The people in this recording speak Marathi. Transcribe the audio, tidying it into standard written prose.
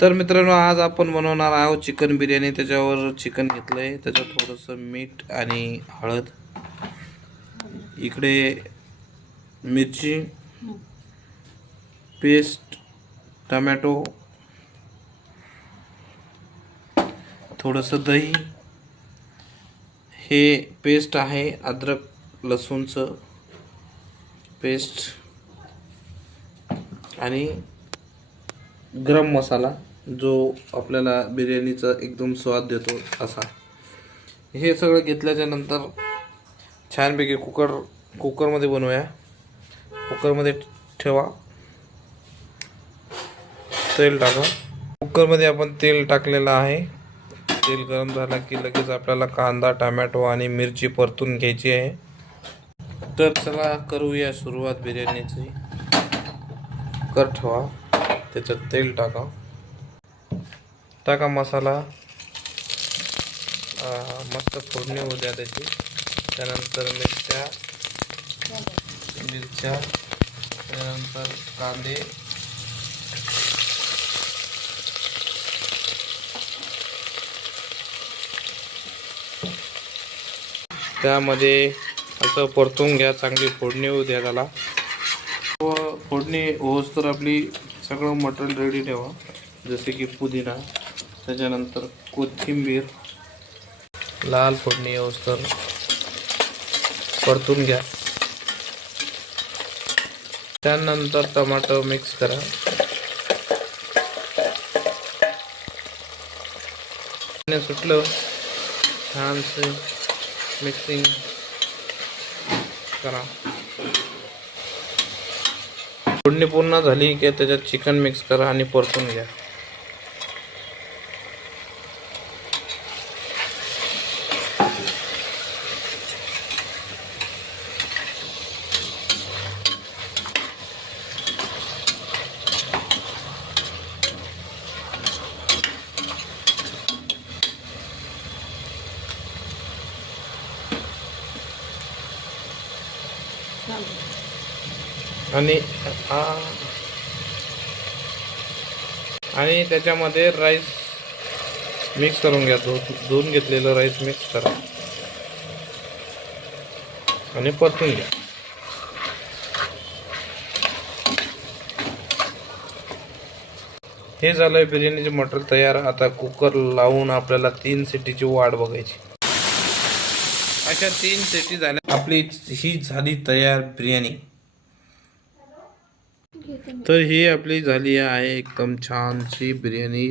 तर मित्रांनो, आज आपण बनवणार आहोत चिकन बिर्याणी। त्याच्यावर चिकन घेतलंय, त्याच्यात थोडंसं मीठ आणि हळद, इकडे मिरची पेस्ट, टोमॅटो, थोडंसं दही, हे पेस्ट आहे अद्रक लसूणचं पेस्ट, आणि गरम मसाला जो आपल्याला बिर्याणीचा एकदम स्वाद देतो असा। हे सगळं घेतल्याच्या नंतर छानपैकी कुकरमध्ये बनवूया। कुकरमध्ये ठेवा, तेल टाका। कुकरमध्ये आपण तेल टाकलेलं आहे। तेल गरम झालं की लगेच आपल्याला कांदा, टोमॅटो आणि मिरची परतून घ्यायची आहे। तर चला करूया सुरुवात बिर्याणीची। कुकर ठेवा, त्याच्यात तेल टाका मसाला, मस्त फोडणी होऊ द्या त्याची। त्यानंतर मिरच्या, त्यानंतर कांदे, त्यामध्ये असं परतून घ्या, चांगली फोडणी होऊ द्या त्याला। व फोडणी होस तर आपली सगळं मटेरियल रेडी ठेवा, जसे की पुदिना, त्याच्यानंतर कोथिंबीर, लाल फोडणी होस तर परतून घ्या। त्यानंतर टमाटर मिक्स करा। सुटलं छानसे मिक्सिंग करा। फोडणी पूर्ण झाली की त्याच्यात चिकन मिक्स करा आणि परतून घ्या। आणि त्याच्यामध्ये राईस मिक्स करून घ्या। धुवून घेतलेलं राईस मिक्स करा आणि परतून घ्या। हे झालंय बिर्याणीचे मटेरियल तयार। आता कुकर लावून आपल्याला 3 शिट्टीची वाट बघायची। अशा 3 शिट्टी झाल्या, आपली ही झाली तयार बिर्याणी। तर ही आपली झाली आहे एकदम छानशी बिर्याणी।